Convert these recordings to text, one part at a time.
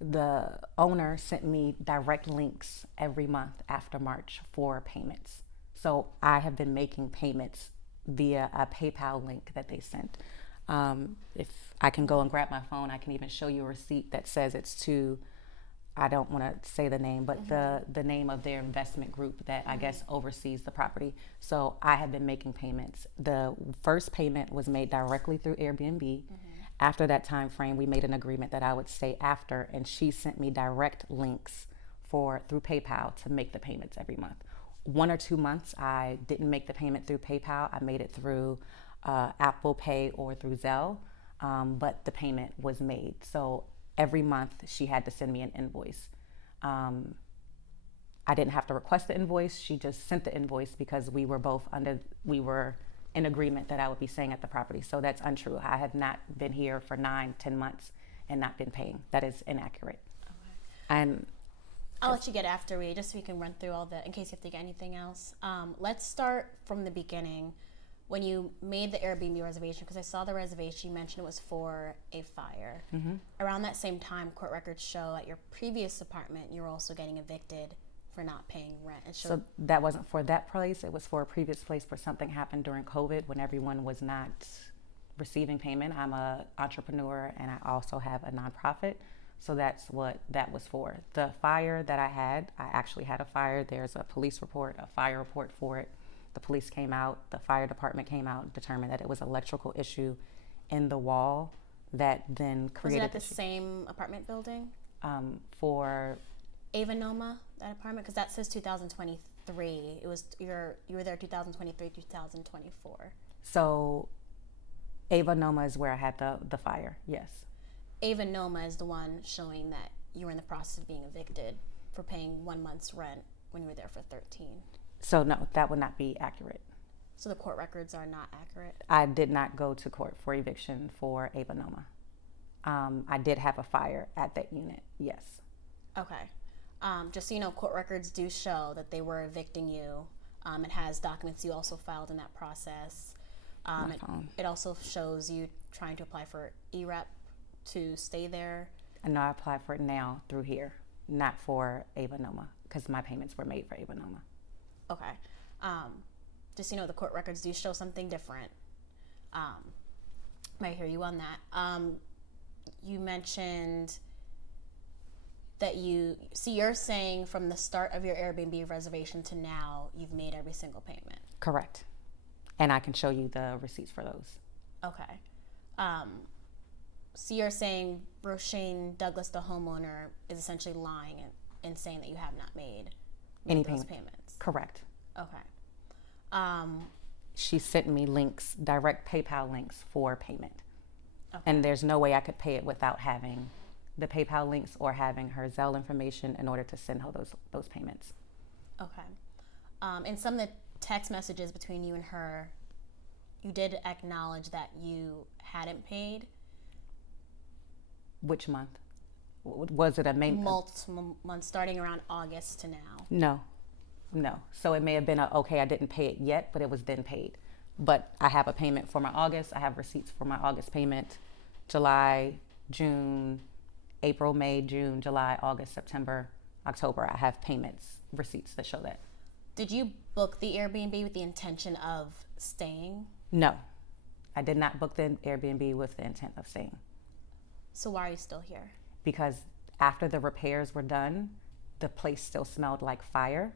The owner sent me direct links every month after March for payments. So I have been making payments via a PayPal link that they sent. If I can go and grab my phone, I can even show you a receipt that says it's to, I don't want to say the name, but the name of their investment group that I guess oversees the property. So I have been making payments. The first payment was made directly through Airbnb. After that time frame, we made an agreement that I would stay after, and she sent me direct links for through PayPal to make the payments every month. 1 or 2 months, I didn't make the payment through PayPal. I made it through Apple Pay or through Zelle, but the payment was made. So every month, she had to send me an invoice. I didn't have to request the invoice. She just sent the invoice because we were in agreement that I would be staying at the property. So that's untrue. I have not been here for 9-10 months and not been paying. That is inaccurate. Okay. And I'll let you get after we, just so we can run through all the, in case you have to get anything else. Let's start from the beginning. When you made the Airbnb reservation, because I saw the reservation, you mentioned it was for a fire. Around that same time, court records show at your previous apartment, you were also getting evicted for not paying rent. So that wasn't for that place. It was for a previous place where something happened during COVID when everyone was not receiving payment. I'm an entrepreneur and I also have a nonprofit. So that's what that was for. The fire that I actually had a fire. There's a police report, a fire report for it. The police came out, the fire department came out, determined that it was an electrical issue in the wall that then created. Was it at the same apartment building? For Ava Noma, that apartment? Because that says 2023. It was you were there 2023, 2024. So Ava Noma is where I had the fire, yes. Ava Noma is the one showing that you were in the process of being evicted for paying 1 month's rent when you were there for 13. So no, that would not be accurate. So the court records are not accurate? I did not go to court for eviction for Ava Noma. I did have a fire at that unit, yes. Okay. Just so you know, court records do show that they were evicting you. It has documents you also filed in that process. It also shows you trying to apply for EREP to stay there. And no, I applied for it now through here, not for Ava Noma, because my payments were made for Ava Noma. Okay. Just so you know, the court records do show something different. Might hear you on that. You mentioned that you're saying from the start of your Airbnb reservation to now, you've made every single payment. Correct. And I can show you the receipts for those. Okay. So you're saying Roshane Douglas, the homeowner, is essentially lying and saying that you have not made Any those payments? Correct. Okay. She sent me links, direct PayPal links for payment. Okay. And there's no way I could pay it without having the PayPal links or having her Zelle information in order to send her those payments. Okay. In some of the text messages between you and her, you did acknowledge that you hadn't paid. Which month? Was it a May? Multiple months, starting around August to now. No. So it may have been okay, I didn't pay it yet, but it was then paid. But I have a payment for my August. I have receipts for my August payment. July, June, April, May, June, July, August, September, October. I have payments, receipts that show that. Did you book the Airbnb with the intention of staying? No. I did not book the Airbnb with the intent of staying. So why are you still here? Because after the repairs were done, the place still smelled like fire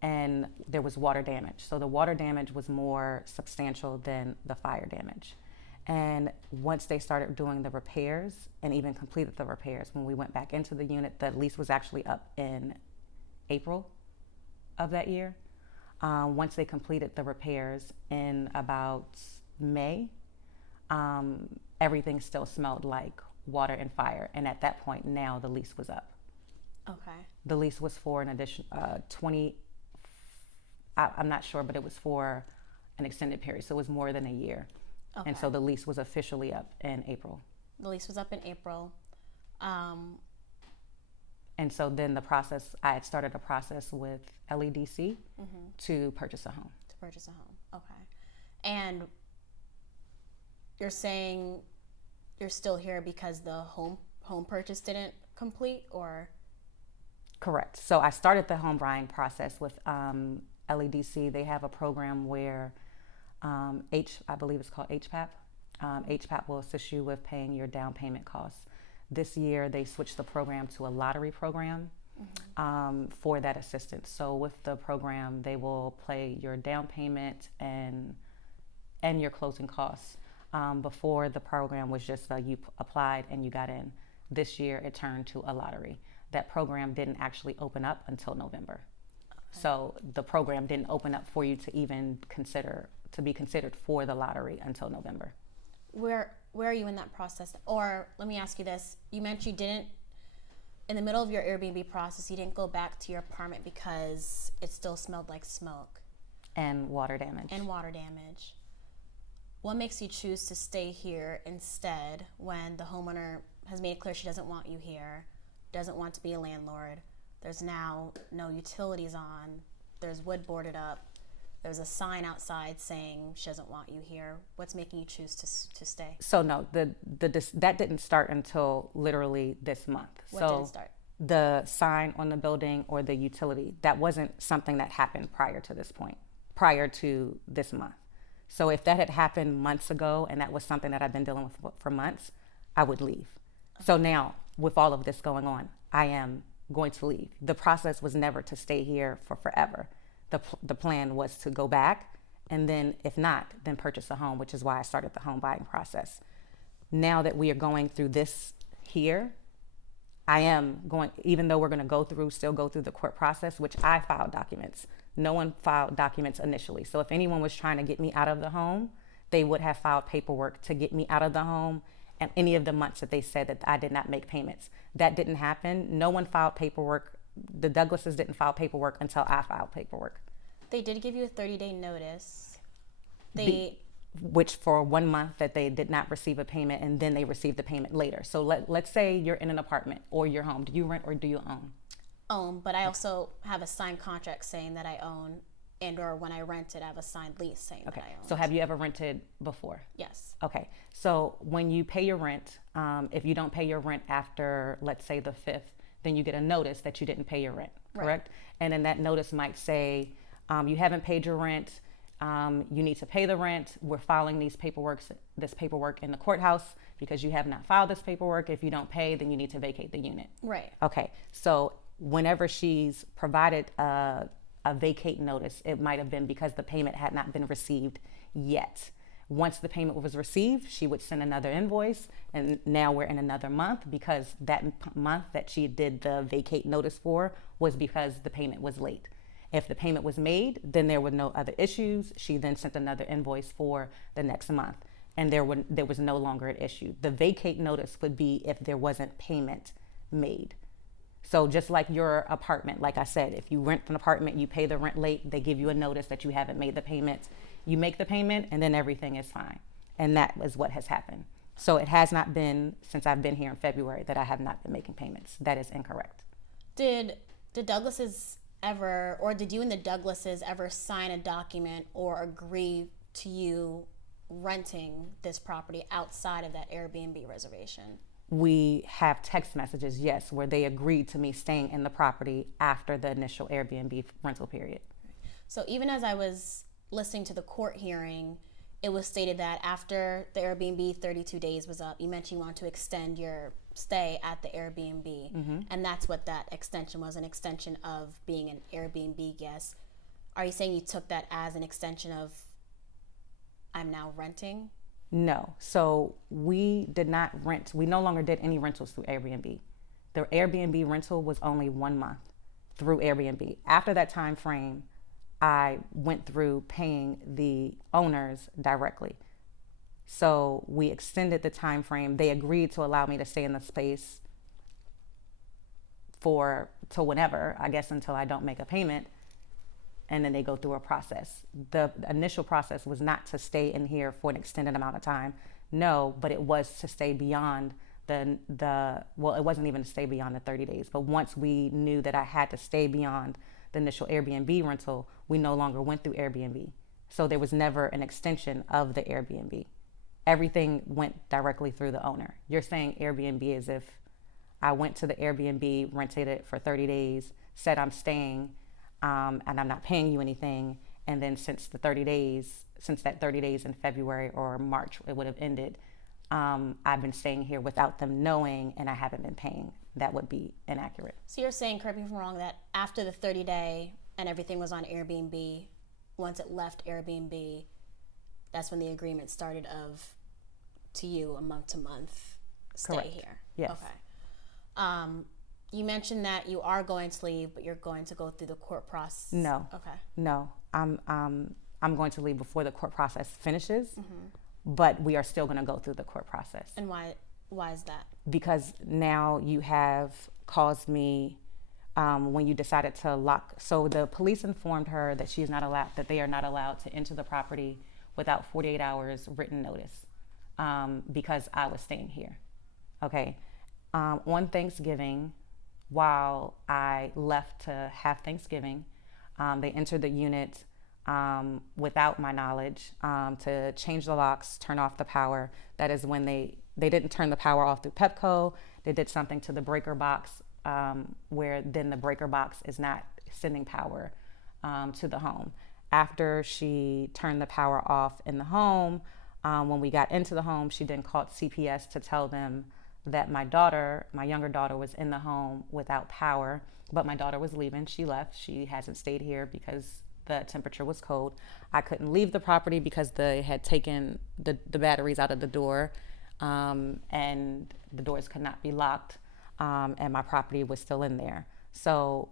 and there was water damage. So the water damage was more substantial than the fire damage. And once they started doing the repairs and even completed the repairs, when we went back into the unit, the lease was actually up in April of that year. Once they completed the repairs in about May, everything still smelled like water and fire. And at that point, now the lease was up. Okay. The lease was for an addition 20. I'm not sure, but it was for an extended period, so it was more than a year. Okay. And so the lease was officially up in April. The lease was up in April. And so then I had started a process with LEDC to purchase a home. To purchase a home, okay. And you're saying you're still here because the home purchase didn't complete, or? Correct. So I started the home buying process with LEDC. They have a program where I believe it's called HPAP. HPAP will assist you with paying your down payment costs. This year, they switched the program to a lottery program for that assistance. So with the program, they will pay your down payment and your closing costs. Before, the program was just you applied and you got in. This year, it turned to a lottery. That program didn't actually open up until November. Okay. So the program didn't open up for you to even be considered for the lottery until November. Where are you in that process? Or let me ask you this. You mentioned you didn't, in the middle of your Airbnb process, you didn't go back to your apartment because it still smelled like smoke. And water damage. What makes you choose to stay here instead when the homeowner has made it clear she doesn't want you here, doesn't want to be a landlord? There's now no utilities on. There's wood boarded up. There's a sign outside saying she doesn't want you here. What's making you choose to stay? So no, that didn't start until literally this month. What didn't start? The sign on the building or the utility, that wasn't something that happened prior to this month. So if that had happened months ago and that was something that I've been dealing with for months, I would leave. Okay. So now, with all of this going on, I am going to leave. The process was never to stay here for forever. The plan was to go back, and then if not, then purchase a home, which is why I started the home buying process. Now that we are going through this here, I am going, even though we're going to still go through the court process, which I filed documents. No one filed documents initially. So if anyone was trying to get me out of the home, they would have filed paperwork to get me out of the home and any of the months that they said that I did not make payments. That didn't happen. No one filed paperwork. The Douglases didn't file paperwork until I filed paperwork. They did give you a 30-day notice. Which for 1 month that they did not receive a payment, and then they received the payment later. So let's say you're in an apartment or your home. Do you rent or do you own? Own, but I also have a signed contract saying that I own, and or when I rented, I have a signed lease saying that I own. So have you ever rented before? Yes. Okay. So when you pay your rent, if you don't pay your rent after, let's say, the 5th, then you get a notice that you didn't pay your rent, correct? Right. And then that notice might say, you haven't paid your rent, you need to pay the rent. We're filing this paperwork in the courthouse because you have not filed this paperwork. If you don't pay, then you need to vacate the unit. Right. Okay. So whenever she's provided a vacate notice, it might have been because the payment had not been received yet. Once the payment was received, she would send another invoice, and now we're in another month because that month that she did the vacate notice for was because the payment was late. If the payment was made, then there were no other issues. She then sent another invoice for the next month, and there was no longer an issue. The vacate notice would be if there wasn't payment made. So just like your apartment, like I said, if you rent an apartment, you pay the rent late, they give you a notice that you haven't made the payment. You make the payment, and then everything is fine. And that is what has happened. So it has not been since I've been here in February that I have not been making payments. That is incorrect. Did Douglases ever, or did you and the Douglases ever sign a document or agree to you renting this property outside of that Airbnb reservation? We have text messages, yes, where they agreed to me staying in the property after the initial Airbnb rental period. So even as I was listening to the court hearing, it was stated that after the Airbnb 32 days was up, you mentioned you wanted to extend your stay at the Airbnb. Mm-hmm. And that's what that extension was, an extension of being an Airbnb guest. Are you saying you took that as an extension of, I'm now renting? No. So we did not rent. We no longer did any rentals through Airbnb. The Airbnb rental was only 1 month through Airbnb. After that time frame, I went through paying the owners directly. So we extended the time frame. They agreed to allow me to stay in the space till whenever, I guess, until I don't make a payment. And then they go through a process. The initial process was not to stay in here for an extended amount of time. No, but it was to stay beyond it wasn't even to stay beyond the 30 days. But once we knew that I had to stay beyond the initial Airbnb rental, we no longer went through Airbnb. So there was never an extension of the Airbnb. Everything went directly through the owner. You're saying Airbnb as if I went to the Airbnb, rented it for 30 days, said I'm staying, and I'm not paying you anything. And then since that 30 days in February or March, it would have ended, I've been staying here without them knowing, and I haven't been paying. That would be inaccurate. So you're saying, correct me if I'm wrong, that after the 30-day and everything was on Airbnb, once it left Airbnb, that's when the agreement started of, to you, a month to month stay Correct. here. Yes. Okay. You mentioned that you are going to leave, but you're going to go through the court process. No. Okay. No. I'm going to leave before the court process finishes, but we are still going to go through the court process. And why is that? Because now you have caused me, when you decided to lock, so the police informed her that they are not allowed to enter the property without 48 hours written notice, because I was staying here. Okay. On Thanksgiving, while I left to have Thanksgiving, they entered the unit without my knowledge, to change the locks, turn off the power. That is when they didn't turn the power off through Pepco. They did something to the breaker box, where then the breaker box is not sending power to the home. After she turned the power off in the home, when we got into the home, she then called CPS to tell them that my younger daughter, was in the home without power, but my daughter was leaving. She left. She hasn't stayed here because the temperature was cold. I couldn't leave the property because they had taken the batteries out of the door, and the doors could not be locked, and my property was still in there. So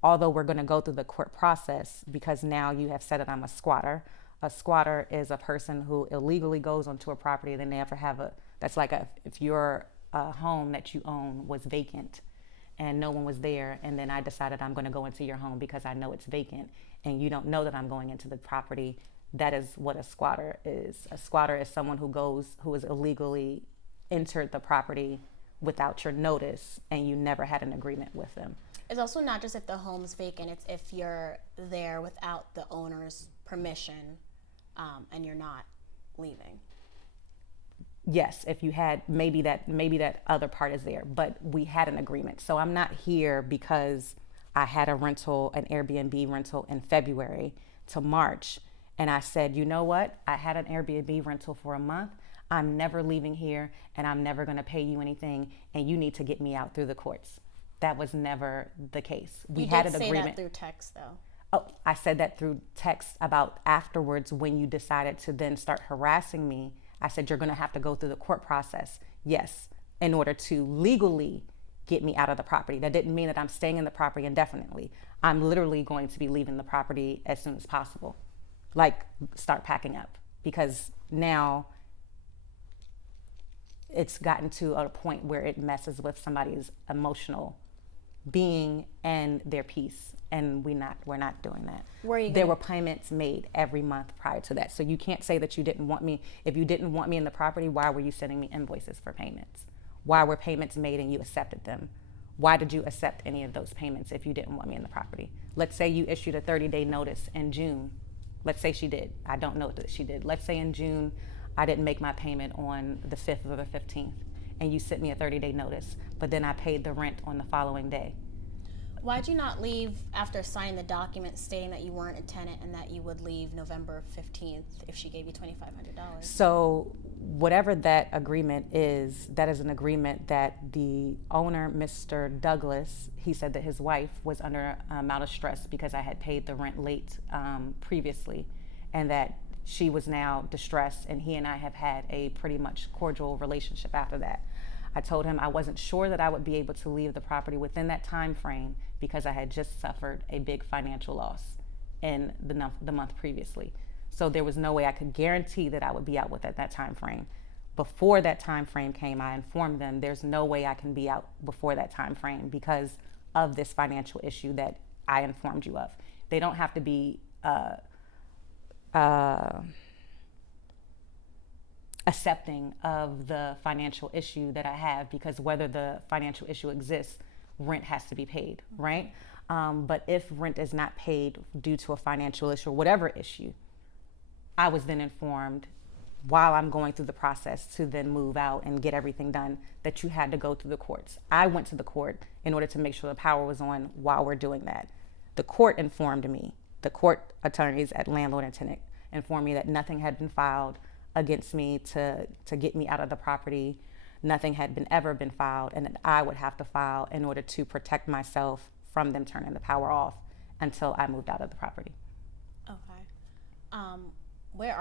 although we're going to go through the court process, because now you have said that I'm a squatter. A squatter is a person who illegally goes onto a property and they never have if your home that you own was vacant and no one was there, and then I decided I'm going to go into your home because I know it's vacant and you don't know that I'm going into the property. That is what a squatter is. A squatter is someone who has illegally entered the property without your notice and you never had an agreement with them. It's also not just if the home's vacant, it's if you're there without the owner's permission, and you're not leaving. Yes, if you had, maybe that other part is there, but we had an agreement. So I'm not here because I had an Airbnb rental in February to March, and I said, you know what? I had an Airbnb rental for a month. I'm never leaving here, and I'm never going to pay you anything, and you need to get me out through the courts. That was never the case. We had an agreement. You did say that through text, though. Oh, I said that through text about afterwards when you decided to then start harassing me. I said, you're going to have to go through the court process. Yes, in order to legally get me out of the property. That didn't mean that I'm staying in the property indefinitely. I'm literally going to be leaving the property as soon as possible. Like, start packing up. Because now it's gotten to a point where it messes with somebody's emotional being and their peace. And we're not doing that. There were payments made every month prior to that. So you can't say that you didn't want me. If you didn't want me in the property, why were you sending me invoices for payments? Why were payments made and you accepted them? Why did you accept any of those payments if you didn't want me in the property? Let's say you issued a 30-day notice in June. Let's say she did. I don't know that she did. Let's say in June, I didn't make my payment on the 5th or the 15th, and you sent me a 30-day notice, but then I paid the rent on the following day. Why'd you not leave after signing the document stating that you weren't a tenant and that you would leave November 15th if she gave you $2,500? So whatever that agreement is, that is an agreement that the owner, Mr. Douglas, he said that his wife was under an amount of stress because I had paid the rent late previously, and that she was now distressed, and he and I have had a pretty much cordial relationship after that. I told him I wasn't sure that I would be able to leave the property within that time frame because I had just suffered a big financial loss in the month previously. So there was no way I could guarantee that I would be out within that time frame. Before that time frame came, I informed them there's no way I can be out before that time frame because of this financial issue that I informed you of. They don't have to be accepting of the financial issue that I have, because whether the financial issue exists, rent has to be paid, right? But if rent is not paid due to a financial issue or whatever issue, I was then informed while I'm going through the process to then move out and get everything done, that you had to go through the courts. I went to the court in order to make sure the power was on while we're doing that. The court informed me, the court attorneys at Landlord and Tenant informed me that nothing had been filed against me to get me out of the property. Nothing had ever been filed, and that I would have to file in order to protect myself from them turning the power off until I moved out of the property. Okay. Where